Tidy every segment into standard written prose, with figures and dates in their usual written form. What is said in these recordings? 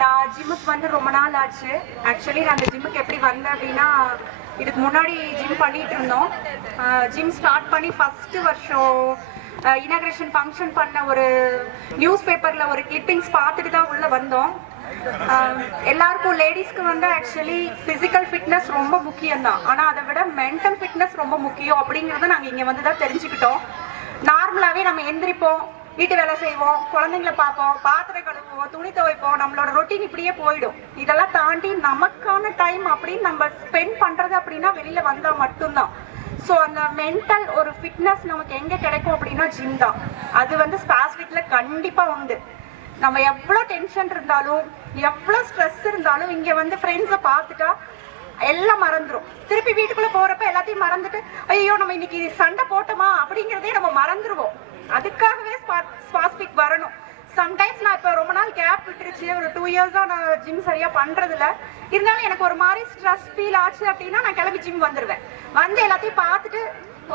நான் ஜிம்முக்கு வந்து ரொம்ப நாள் ஆச்சு. ஆக்சுவலி நான் அந்த ஜிம்முக்கு எப்படி வந்தேன் அப்படின்னா, இதுக்கு முன்னாடி ஜிம் பண்ணிட்டு இருந்தோம். ஜிம் ஸ்டார்ட் பண்ணி ஃபர்ஸ்ட் வருஷம் இனாகிரேஷன் ஃபங்க்ஷன் பண்ண ஒரு நியூஸ் பேப்பர்ல ஒரு கிளிப்பிங்ஸ் பார்த்துட்டு தான் உள்ள வந்தோம். எல்லாருக்கும் லேடிஸ்க்கு வந்து ஆக்சுவலி பிசிக்கல் ஃபிட்னஸ் ரொம்ப முக்கியம் தான், ஆனா அதை விட மென்டல் ஃபிட்னஸ் ரொம்ப முக்கியம் அப்படிங்கறத நாங்க இங்க வந்து தான் தெரிஞ்சுக்கிட்டோம். நார்மலாவே நம்ம எந்திரிப்போம், வீட்டு வேலை செய்வோம், குழந்தைங்களை பார்ப்போம், பாத்திரம் கழுவுவோம், துணி துவைப்போம், நம்மளோட ரொட்டீன் இப்படியே போயிடும். இதெல்லாம் தாண்டி நமக்கான டைம் அப்படின்னு நம்ம ஸ்பெண்ட் பண்றது அப்படின்னா வெளியில வந்தா மட்டும்தான். ஸோ அந்த மென்டல் ஒரு ஃபிட்னஸ் நமக்கு எங்க கிடைக்கும் அப்படின்னா ஜிம் தான். அது வந்து ஸ்பாஸ்ஃபிட்ல கண்டிப்பா உண்டு. நம்ம எவ்வளோ டென்ஷன் இருந்தாலும் எவ்வளோ ஸ்ட்ரெஸ் இருந்தாலும் இங்க வந்து ஃப்ரெண்ட்ஸை பார்த்துட்டா எல்லாம் மறந்துடும். திருப்பி வீட்டுக்குள்ள போறப்ப எல்லாத்தையும் மறந்துட்டு ஐயோ நம்ம இன்னைக்கு சண்டை போட்டோமா அப்படிங்கிறதே நம்ம மறந்துடுவோம். அதுக்காகவே ஸ்பாஸ்பிக் வரணும். சம்டைம்ஸ் நான் இப்போ ரொம்ப நாள் கேப் விட்டுருச்சு, ஒரு 2 இயர்ஸா நான் ஜிம் சரியா பண்றது இல்லை. இருந்தாலும் எனக்கு ஒரு மாதிரி ஸ்ட்ரெஸ் ஃபீல் ஆச்சு அப்படின்னா நான் கிளம்பி ஜிம் வந்துடுவேன். வந்து எல்லாத்தையும் பார்த்துட்டு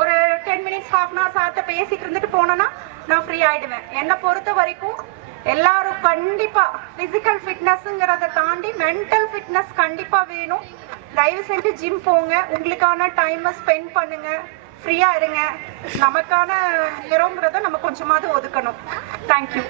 ஒரு 10 மினிட்ஸ் ½ hour சார்ட்ட பேசிட்டு இருந்துட்டு போனேன்னா நான் ஃப்ரீ ஆயிடுவேன். என்னை பொறுத்த வரைக்கும் எல்லாரும் கண்டிப்பா பிசிக்கல் ஃபிட்னஸ்ங்கிறத தாண்டி மென்டல் ஃபிட்னஸ் கண்டிப்பா வேணும். தயவு செஞ்சு ஜிம் போங்க, உங்களுக்கான டைமை ஸ்பெண்ட் பண்ணுங்க, ஃப்ரீயா இருங்க. நமக்கான நேரங்கிறத நம்ம கொஞ்சமாவது ஒதுக்கணும். தேங்க்யூ.